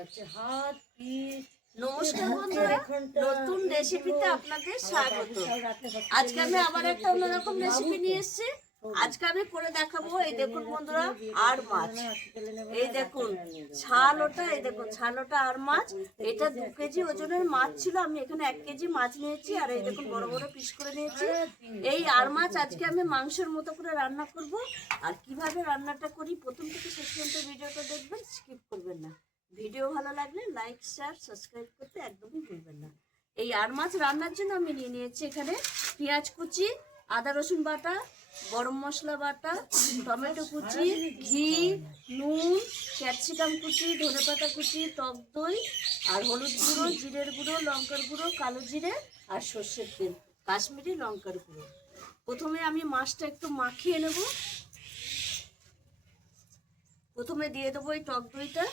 যাচ্ছে হাত পিঠ নমস্কার বন্ধুরা। নতুন রেসিপিতে আপনাদের স্বাগত। আজকে আমি আবার একটা অন্যরকম রেসিপি নিয়ে এসেছি। আজকে আমি করে দেখাবো এই দেখুন বন্ধুরা আর মাছ। এই দেখুন ছাল ওটা এই দেখুন ছাল ওটা আর মাছ। এটা দু কেজি ওজনের মাছ ছিল আমি এখানে এক কেজি মাছ নিয়েছি আর এই দেখুন বড় বড় পিস করে নিয়েছি। এই আর মাছ আজকে আমি মাংসের মতো করে রান্না করব। আর কীভাবে রান্নাটা করি প্রথম থেকে শেষ পর্যন্ত ভিডিওটা দেখবেন স্কিপ করবেন না। ভিডিও ভালো লাগলে লাইক, শেয়ার, সাবস্ক্রাইব করতে একদমই ভুলবেন না। এই আর মাছ রান্নার জন্য আমি নিয়ে নিয়েছি এখানে পেঁয়াজ কুচি, আদা রসুন বাটা, গরম মশলা বাটা, টমেটো কুচি, ঘি, নুন, ক্যাপসিকাম কুচি ধনেপাতা কুচি, টক দই, আর হলুদ গুঁড়ো, জিরের গুঁড়ো, লঙ্কার গুঁড়ো, কালো জিরে, আর সর্ষের তেল, কাশ্মীরি লঙ্কার গুঁড়ো। প্রথমে আমি মাছটা একটু মাখিয়ে নেব। প্রথমে দিয়ে দেবো এই টক দইটা।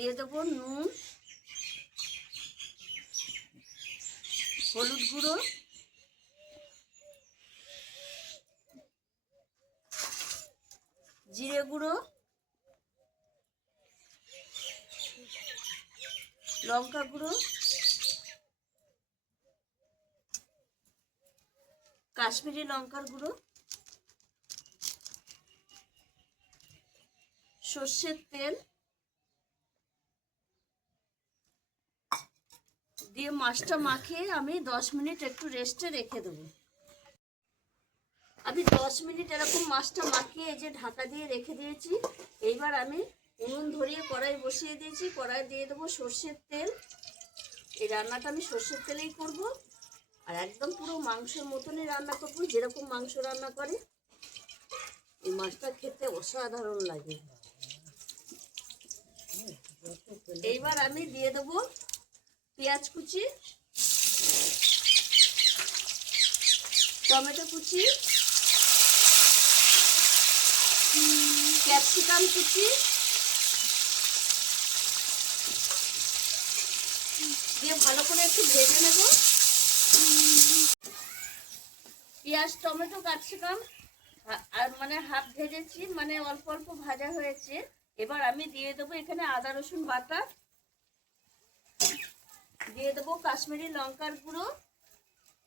দিয়ে দেবো নুন হলুদ গুঁড়ো জিরে গুঁড়ো লঙ্কা গুঁড়ো কাশ্মীরি লঙ্কার গুঁড়ো সর্ষের তেল দিয়ে মাছটা মাখিয়ে আমি দশ মিনিট একটু রেস্টে রেখে দেবো। আমি দশ মিনিট এরকম মাছটা মাখিয়ে যে ঢাকা দিয়ে রেখে দিয়েছি। এইবার আমি উনুন ধরিয়ে কড়াই বসিয়ে দিয়েছি। কড়াই দিয়ে দেবো সর্ষের তেল। এই রান্নাটা আমি সর্ষের তেলেই করব। আর একদম পুরো মাংসের মতনই রান্না করব, যেরকম মাংস রান্না করে। এই মাছটা খেতে অসাধারণ লাগে। এইবার আমি দিয়ে দেবো পেঁয়াজ কুচি, টমেটো কুচি, ক্যাপসিকাম কুচি, দিয়ে ভালো করে একটু ভেজে নেব। পেঁয়াজ, টমেটো, ক্যাপসিকাম আর মানে হাফ ভেজেছি মানে অল্প অল্প ভাজা হয়েছে। এবার আমি দিয়ে দেবো এখানে আদা, রসুন বাটা। দিয়ে দেবো কাশ্মীরি লঙ্কার গুঁড়ো।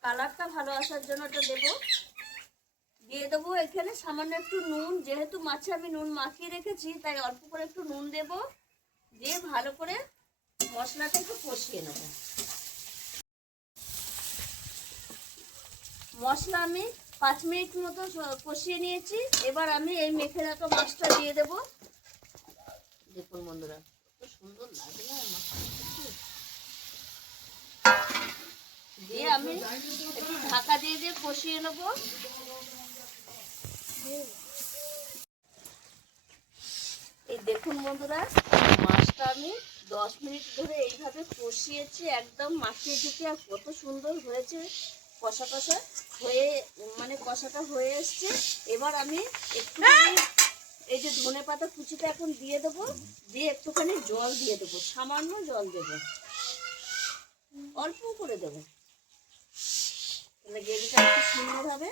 কালারটা ভালো আসার জন্য ওটা দেবো। দিয়ে দেবো এখানে সামান্য একটু নুন, যেহেতু মাছে আমি নুন মাখিয়ে রেখেছি, তাই অল্প করে একটু নুন দেব। দিয়ে ভালো করে মশলাটা একটু কষিয়ে নেব। মশলা আমি পাঁচ মিনিট মতো কষিয়ে নিয়েছি। এবার আমি এই মেখে রাখা মাছটা দিয়ে দেব। দেখুন বন্ধুরা সুন্দর লাগে না আমি একটু ঢাকা দিয়ে দিয়ে কষিয়ে নেব। এই দেখুন বন্ধুরা, মাছটা আমি দশ মিনিট ধরে এইভাবে কষিয়েছি, একদম মাখিয়ে ঢুকে আর কত সুন্দর হয়েছে কষা কষা হয়ে মানে কষাটা হয়ে এসছে। এবার আমি একটুখানি এই যে ধনে পাতা কুচিটা এখন দিয়ে দেবো, দিয়ে একটুখানি জল দিয়ে দেবো, সামান্য জল দেবো। অল্প করে দেবো। গ্রেভিটা একটু সুন্দর হবে।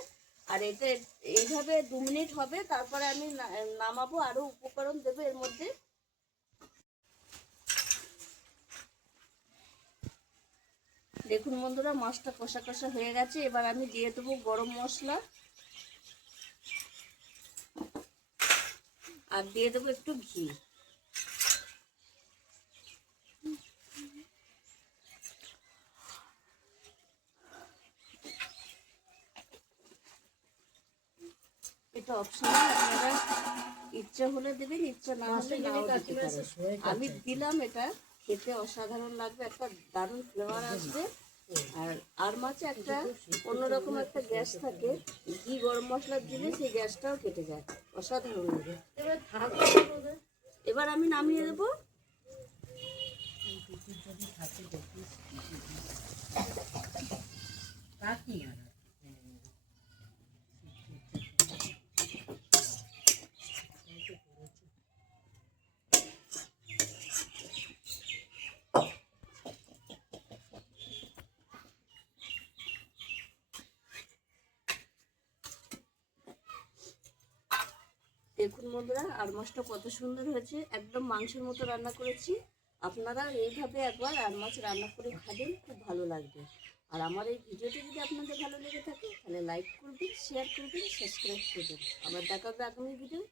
আর এটা এইভাবে দু মিনিট হবে, তারপরে আমি নামাবো, আরও উপকরণ দেবো এর মধ্যে। দেখুন বন্ধুরা, মাছটা কষা কষা হয়ে গেছে। এবার আমি দিয়ে দেবো গরম মশলা। আর দিয়ে দেবো একটু ঘি। এটা অপশনাল আপনারা ইচ্ছা হলে দেবেন ইচ্ছা না হলে নাও দিতে পারেন। আমি দিলাম এটা খেতে অসাধারণ লাগবে একটা দারুণ ফ্লেভার আসবে। আর আর মাছে একটা অন্যরকম একটা গ্যাস থাকে ঘি গরম মশলা দিলে সেই গ্যাসটাও কেটে যায় অসাধারণ লাগে। এবার এবার আমি নামিয়ে দেবো। কাকি আর দেখুন বন্ধুরা, আর মাছটা কত সুন্দর হয়েছে। একদম মাংসের মতো রান্না করেছি। আপনারা এইভাবে একবার আর মাছ রান্না করে খাবেন, খুব ভালো লাগবে। আর আমার এই ভিডিওটি যদি আপনাদের ভালো লেগে থাকে, তাহলে লাইক করবেন শেয়ার করবেন সাবস্ক্রাইব করবেন। আবার দেখা হবে আগামী ভিডিও